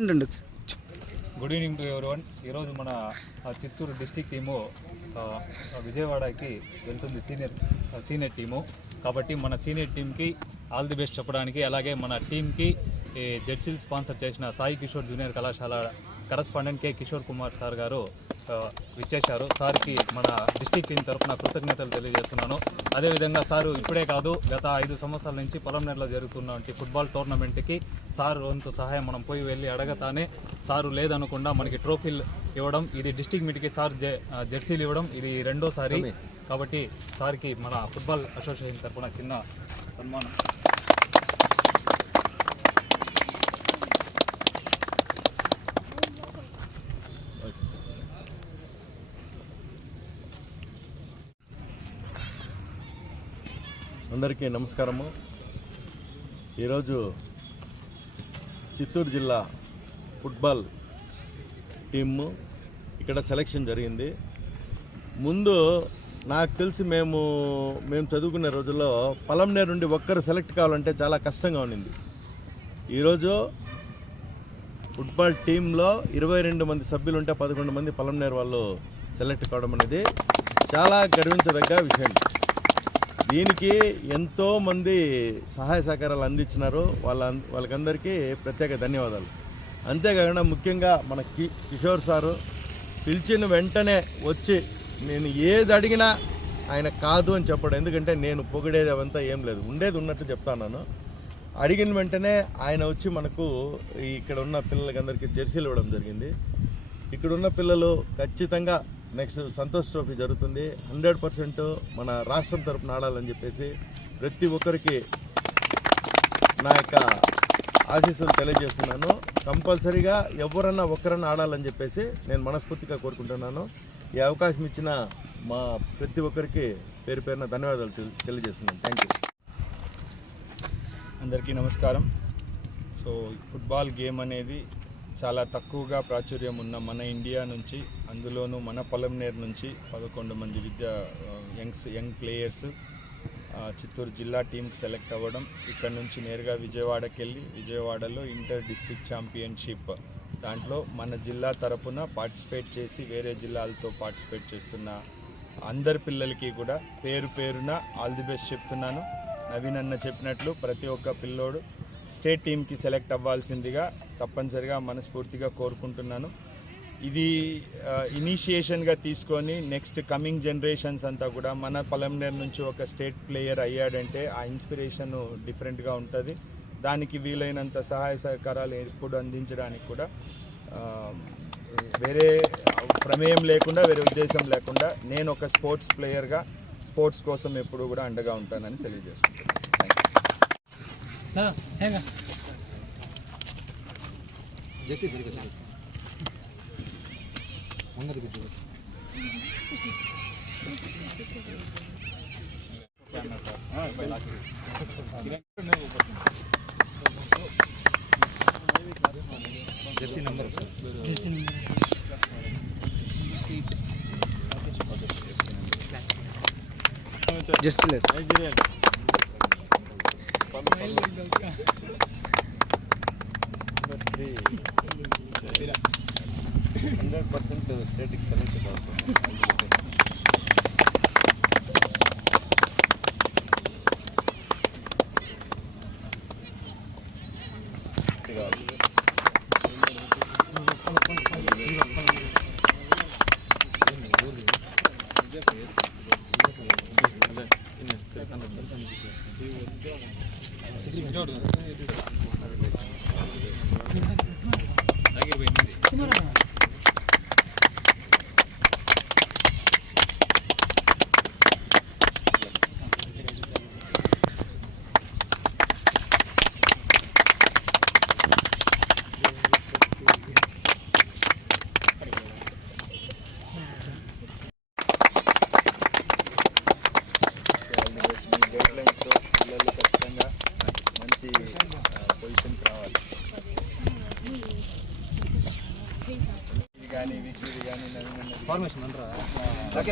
Good evening to everyone. ఈరోజు మన Chittoor district team విజయవాడకి వెళ్తుంది, సీనియర్ టీము. కాబట్టి మన సీనియర్ టీంకి ఆల్ ది బెస్ట్ చెప్పడానికి, అలాగే మన టీంకి జెర్సీలు స్పాన్సర్ చేసిన సాయి కిషోర్ జూనియర్ కళాశాల కరస్పాండెంట్ కే కిషోర్ కుమార్ సార్ గారు విచ్చేశారు. సార్కి మన డిస్టిక్ టీం తరఫున కృతజ్ఞతలు తెలియజేస్తున్నాను. అదేవిధంగా సారు ఇప్పుడే కాదు, గత 5 సంవత్సరాల నుంచి పొలంనేరులో జరుగుతున్నటువంటి ఫుట్బాల్ టోర్నమెంట్కి సారు వంతు సహాయం మనం పోయి వెళ్ళి అడగతానే సారు లేదనకుండా మనకి ట్రోఫీలు ఇవ్వడం, ఇది డిస్టిక్ మీట్కి సార్ జెర్సీలు ఇవ్వడం ఇది రెండోసారి. కాబట్టి సార్కి మన ఫుట్బాల్ అసోసియేషన్ తరఫున చిన్న సన్మానం. అందరికీ నమస్కారము. ఈరోజు చిత్తూరు జిల్లా ఫుట్బాల్ టీము ఇక్కడ సెలెక్షన్ జరిగింది. ముందు నాకు తెలిసి మేము చదువుకునే రోజుల్లో పొలంనేరు నుండి ఒక్కరు సెలెక్ట్ కావాలంటే చాలా కష్టంగా ఉండింది. ఈరోజు ఫుట్బాల్ టీంలో 22 మంది సభ్యులు ఉంటే 11 మంది పొలంనేరు వాళ్ళు సెలెక్ట్ కావడం అనేది చాలా గర్వించదగ్గ విషయం. దీనికి ఎంతోమంది సహాయ సహకారాలు అందించినారు. వాళ్ళకందరికీ ప్రత్యేక ధన్యవాదాలు. అంతేకాకుండా ముఖ్యంగా మన కిషోర్ సారు పిలిచిన వెంటనే వచ్చి నేను ఏది అడిగినా ఆయన కాదు అని చెప్పడం. ఎందుకంటే నేను పొగిడేది అవంతా ఏం లేదు, ఉండేది ఉన్నట్టు చెప్తాను. అడిగిన వెంటనే ఆయన వచ్చి మనకు ఇక్కడ ఉన్న పిల్లలకందరికీ జెర్సీలు ఇవ్వడం జరిగింది. ఇక్కడ ఉన్న పిల్లలు ఖచ్చితంగా నెక్స్ట్ సంతోష్ ట్రోఫీ జరుగుతుంది, 100% మన రాష్ట్రం తరపున ఆడాలని చెప్పేసి ప్రతి ఒక్కరికి నా యొక్క ఆశీస్సులు తెలియజేస్తున్నాను. కంపల్సరీగా ఎవరన్నా ఒక్కరన్నా ఆడాలని చెప్పేసి నేను మనస్ఫూర్తిగా కోరుకుంటున్నాను. ఈ అవకాశం ఇచ్చిన మా ప్రతి ఒక్కరికి పేరు పేరున ధన్యవాదాలు తెలియజేస్తున్నాను. Thank you. అందరికీ నమస్కారం. సో ఫుట్బాల్ గేమ్ అనేది చాలా తక్కువగా ప్రాచుర్యం ఉన్న మన ఇండియా నుంచి, అందులోనూ మన పొలంనేరు నుంచి 11 మంది యంగ్ ప్లేయర్స్ చిత్తూరు జిల్లా టీంకి సెలెక్ట్ అవ్వడం, ఇక్కడ నుంచి నేరుగా విజయవాడకి వెళ్ళి విజయవాడలో ఇంటర్ డిస్ట్రిక్ట్ ఛాంపియన్షిప్ దాంట్లో మన జిల్లా తరపున పార్టిసిపేట్ చేసి వేరే జిల్లాలతో పార్టిసిపేట్ చేస్తున్న అందరి పిల్లలకి కూడా పేరు పేరున ఆల్ ది బెస్ట్ చెప్తున్నాను. నవీన్ అన్న చెప్పినట్లు ప్రతి ఒక్క పిల్లోడు స్టేట్ టీంకి సెలెక్ట్ అవ్వాల్సిందిగా తప్పనిసరిగా మనస్ఫూర్తిగా కోరుకుంటున్నాను. ఇది ఇనిషియేషన్గా తీసుకొని నెక్స్ట్ కమింగ్ జనరేషన్స్ అంతా కూడా మన పొలంనేరు నుంచి ఒక స్టేట్ ప్లేయర్ అయ్యాడంటే ఆ ఇన్స్పిరేషన్ డిఫరెంట్గా ఉంటుంది. దానికి వీలైనంత సహాయ సహకారాలు ఎప్పుడు అందించడానికి కూడా వేరే ప్రమేయం లేకుండా, వేరే ఉద్దేశం లేకుండా నేను ఒక స్పోర్ట్స్ ప్లేయర్గా స్పోర్ట్స్ కోసం ఎప్పుడు కూడా అండగా ఉంటానని తెలియజేసుకుంటున్నాను. జెర్సీ నెంబర్ జెర్సీలెస్ 100% స్టేట్కి సెలెక్ట్ అవుతుంది. పిల్లలు ఖచ్చితంగా మంచి పొజిషన్కి రావాలి. కానీ విక్రీ కానీ ఫార్మేషన్ అంటారా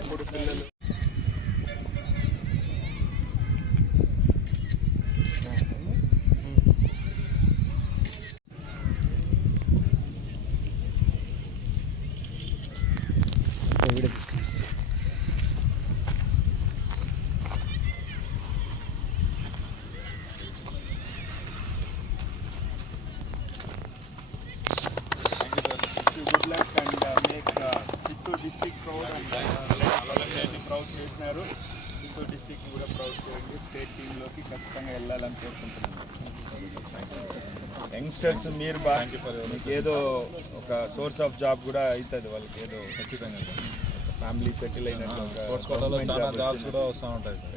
ఇప్పుడు పిల్లలు వీడియో తీసుకునేసి. Good luck and make Chittoor district proud and పలంనేరుని ప్రౌడ్ చేసినారు. చిత్తూరు డిస్ట్రిక్ట్ కూడా ప్రౌడ్ చేయండి. స్టేట్ టీంలోకి ఖచ్చితంగా వెళ్ళాలని కోరుకుంటున్నాను. యంగ్స్టర్స్ మీరు మీకు ఏదో ఒక సోర్స్ ఆఫ్ జాబ్ కూడా అవుతుంది వాళ్ళకి, ఏదో ఖచ్చితంగా ఫ్యామిలీ సెటిల్ అయినట్టు స్పోర్ట్స్ కోటాలో చాలా జాబ్స్ కూడా వస్తూ ఉంటాయి సార్.